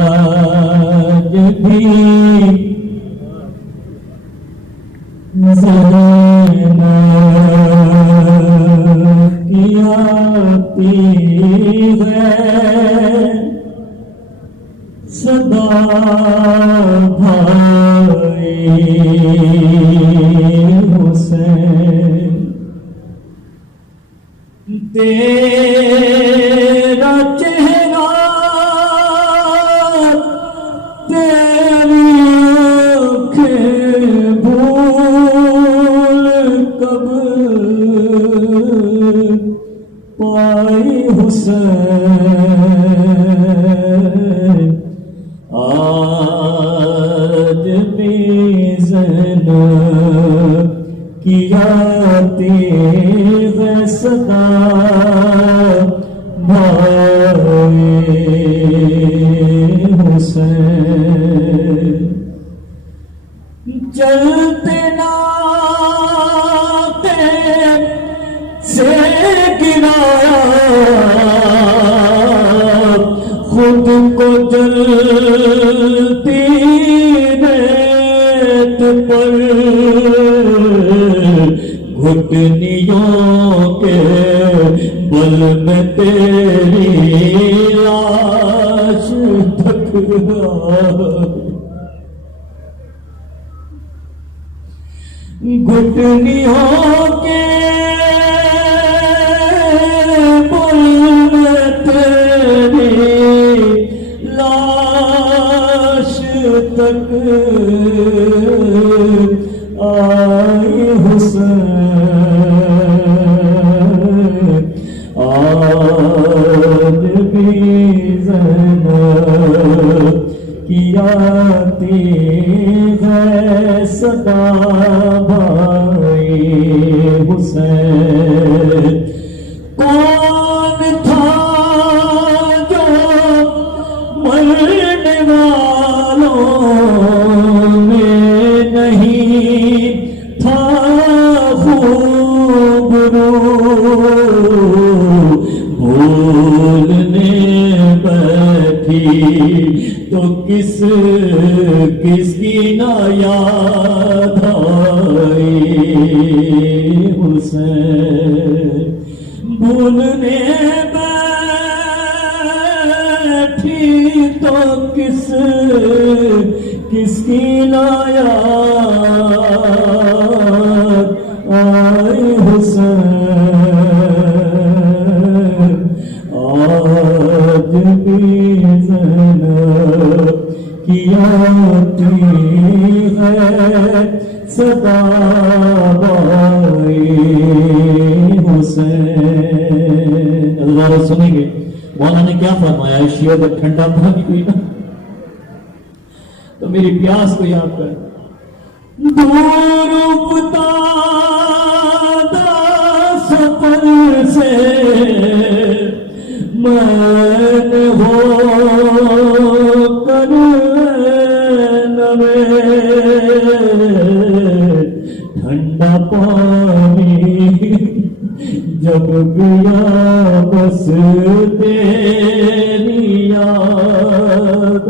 آج بھی زینب کی آتی ہے صدا بھائی حسین تیرا چہرہ تیری آنکھیں بھول کب پائی حسین آج بھی زینب کی آتی ہے صدا بھائی حسین چلتے ناطے سے گرایا خود کو جلتی ریت پر گھٹنیوں کے بل میں تیری لاش تھک گھٹنیوں کے بل میں تیری لاش تک آئی حسین آج بھی زینب کی آتی ہے صدا بھائی حسین کون تھا جو مرنے والوں میں نہیں تھا خوبرو بھولنے بیٹھی تو کس کی نہ یاد آئی حسین بھولنے بیٹھی تو کس کی نہ یاد آئی حسین آج بھی زینب کی آتی ہے صدا بھائی حسین اللہ سنیں گے مولانا نے کیا فرمایا شیعہ جب ٹھنڈا پانی ہوئی نا تو میری پیاس کو یاد کر دور افتادہ سفر سے میں ہو کر نوے ٹھنڈا پانی جب گیا بس تیری یاد